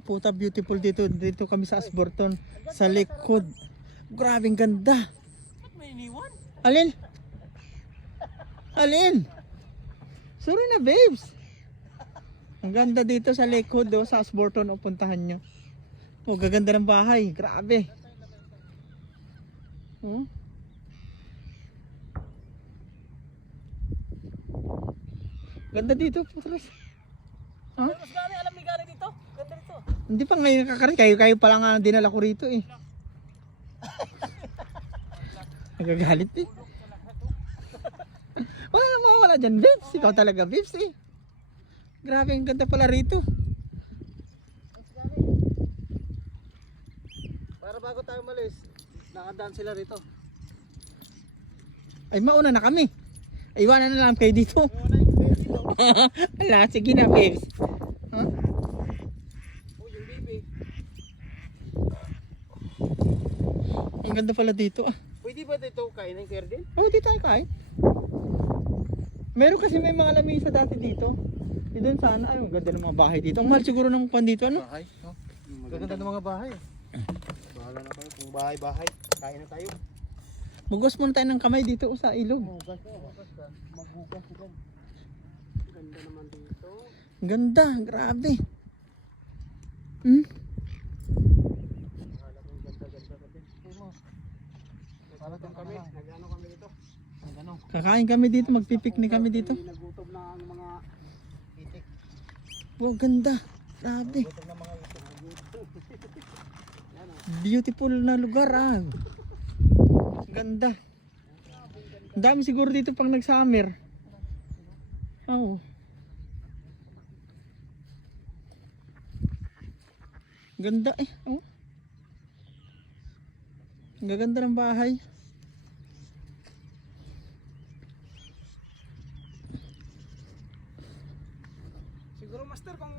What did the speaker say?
Puta beautiful dito. Dito kami sa Asborton. Sa likod. Grabing ganda. Alin? Alin? Sorry na babes. Ang ganda dito sa likod do sa Asborton o puntahan nyo. Oh, gaganda ng bahay. Grabe. Oh. Ganda dito, putres. Ha? Hindi pa ngayon nakakarit. Kayo, kayo pa lang ang dinala ko rito eh. Nagagalit eh. Wala na mawawala dyan, Vips. Ikaw talaga, Vips eh. Grabe, ang ganda pala rito. Para bago tayo malis, nakadaan sila rito. Ay, mauna na kami. Iwanan na lang kayo dito. Wala, sige na, Vips. Ha? Oh, yung baby. Ang ganda pala dito ah. Pwede ba dito kainin, Kerdin? Oh, di tayo kain. Meron kasi may mga lamisa dati dito. Di doon sana. Ay, ang ganda ng mga bahay dito. Ang mahal siguro ng pan dito, ano? Bahay. No? Gaganda ng mga bahay. Bahala na kayo kung bahay-bahay. Kain na tayo. Magwas muna tayo ng kamay dito sa ilog. Maghugas ka, maghugas ka. Maghugas ka. Ganda naman dito. Ganda, grabe. Hmm? Bahala kung ganda-ganda ka din. Ay mo. Nagkarating kami. Nagano kami dito. Nagano. Kakain kami dito, magpipiknik kami dito. Nagutom na ang mga itik. Wow, ganda. Grabe. Gutom na mga itik. Beautiful na lugar ah. Ganda. Ang dami siguro dito pang nag-summer. Oo. Ganda eh. Oh. Ang gaganda ng bahay. Master kung